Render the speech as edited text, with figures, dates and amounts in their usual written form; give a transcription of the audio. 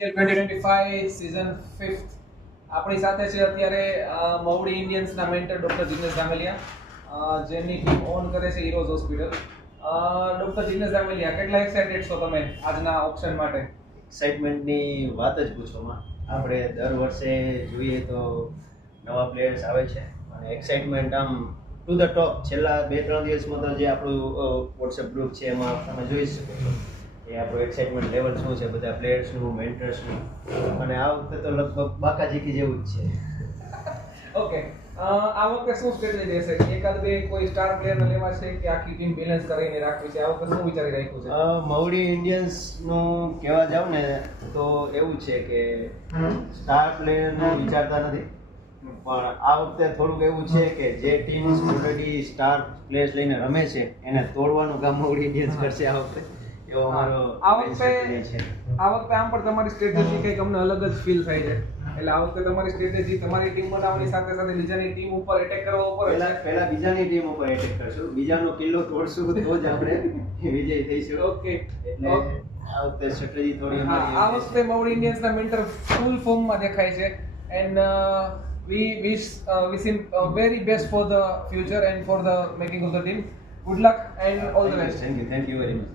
2025 season 5th આપણી સાથે છે અત્યારે મવડી ઇન્ડિયન્સના મેન્ટર ડોક્ટર જિગ્નેશ ધામેલિયા જેમની ટીમ ઓન કરે છે heroes hospital. Doctor Jignesh Dhameliya, કેટલા એક્સાઇટેડ છો તમે આજના ઓપ્શન માટે? એક્સાઇટમેન્ટની વાત જ પૂછોમાં. આપણે દર વર્ષે જોઈએ તો નવા પ્લેયર્સ આવે છે અને એક્સાઇટમેન્ટ આમ ટુ ધ ટોપ. છેલ્લા 2-3 દિવસમાં તો જે આપણું વોટ્સએપ ગ્રુપ છે એમાં તમે જોઈ શકો છો કે આપણું એક્સાઇટમેન્ટ લેવલ શું છે, બધા પ્લેયર્સનું, મેન્ટર્સનું. અને આ વખતે તો લગભગ બાકાજીકી જેવું જ છે. ઓકે, આ વખતે શું સ્ટ્રેટેજી રહેશે? એકાદ બે કોઈ સ્ટાર પ્લેયરને લેવા છે કે આખી ટીમ બેલેન્સ કરીને રાખવી છે? આ વખતે શું વિચારી રાખ્યું છે? મવડી ઇન્ડિયન્સનું કહેવા જાવ ને તો એવું છે કે સ્ટાર પ્લેયરનું વિચારતા નથી, પણ આ વખતે થોડુંક એવું છે કે જે ટીમ્સ ઓલરેડી સ્ટાર પ્લેયર્સ લઈને રમે છે એને તોડવાનું કામ મવડી ઇન્ડિયન્સ કરશે આ વખતે. એવો અમારો આ વખતે આમ પણ તમારી સ્ટ્રેટેજી કંઈક અમને અલગ જ ફીલ થાય છે. એટલે આ વખતે તમારી સ્ટ્રેટેજી તમારી ટીમ બનાવવાની સાથે સાથે બીજાની ટીમ ઉપર એટેક કરવા ઉપર પહેલા બીજાની ટીમ ઉપર એટેક કરશું, બીજાનો કિલ્લો તોડશું તો જ આપણે વિજય થઈશું. ઓકે, એટલે આ વખતે સ્ટ્રેટેજી થોડી આ વખતે મવડી ઇન્ડિયન્સના મેન્ટર ફૂલ ફોર્મમાં દેખાય છે and we wish him very best for the future and for the making of the team. Good luck and all the best. Thank you very much.